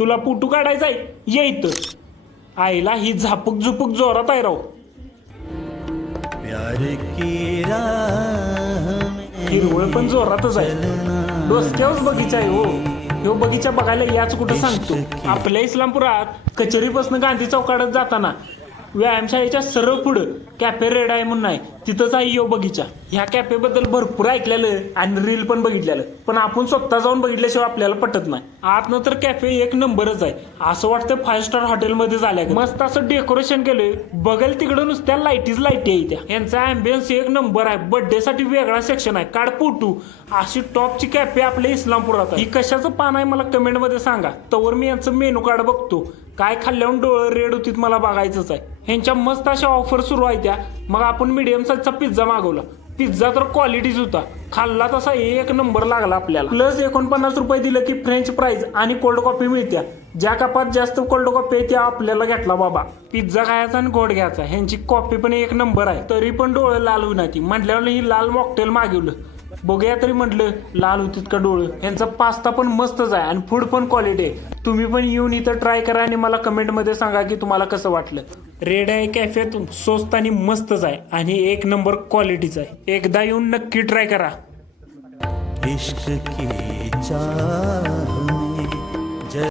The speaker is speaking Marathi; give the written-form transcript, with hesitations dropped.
तुला पुटू काढायचाय ये इथं. आईला ही झापूक झुपूक जोरात आहे राव. हिरवळ पण जोरातच आहे. डोसक्यावरच बगीचा आहे हो. ह्यो बगीचा बघायला याच कुठं सांगतो. आपल्या इस्लामपुरात कचेरीपासून गांधी चौकात जाताना व्यायामशाळेच्या सरळ पुढं कॅफे रेड आहे म्हणून आहे, तिथंच आहे यो बगीचा. ह्या कॅफे बद्दल भरपूर ऐकलेलं आणि रील पण बघितलेलं, पण आपण स्वतः जाऊन बघितल्याशिवाय आपल्याला पटत नाही. आतनं तर कॅफे एक नंबरच आहे. असं वाटतं 5 स्टार हॉटेलमध्ये झाल्या. मस्त असं डेकोरेशन केलंय. बघेल तिकडं नुसत्या लाईटी आहे त्या. यांचा अँबियन्स एक नंबर आहे. बर्थडे साठी वेगळा सेक्शन आहे. काढ फोटो. अशी टॉपची कॅफे आपल्या इस्लामपुरात आहे. ही कशाचं पान आहे मला कमेंट मध्ये सांगा. तवर मी यांचं मेनू कार्ड बघतो. काय खाल्ल्यावर डोळं रेड होतीत मला बघायचंच आहे. ह्यांच्या मस्त अशा ऑफर सुरू आहे त्या. मग आपण मीडियम साईजचा पिझ्झा मागवला. पिझ्झा तर क्वालिटीच होता. खाल्ला तसा एक नंबर लागला आपल्याला. प्लस 49 रुपये दिलं की फ्रेंच फ्राईज आणि कोल्ड कॉफी मिळत्या. ज्या कपात जास्त कोल्ड कॉफी आहे त्या आपल्याला घेतला बाबा. पिझ्झा खायचा आणि गोड घ्यायचा. ह्यांची कॉफी पण एक नंबर आहे. तरी पण डोळे लाल होईना ती. म्हटल्यावर ही लाल मॉकटेल मागवलं. बघूया तरी म्हटलं लाल होतीत का डोळं. यांचा पास्ता पण मस्तच आहे आणि फूड पण क्वालिटी आहे. तुम्ही पण येऊन इथं ट्राय करा आणि मला कमेंट मध्ये सांगा की तुम्हाला कसं वाटलं. रेड आहे कॅफेत स्वस्त आणि मस्तच आहे आणि एक नंबर क्वालिटीचा आहे. एकदा येऊन नक्की ट्राय करा. इश्क की चाह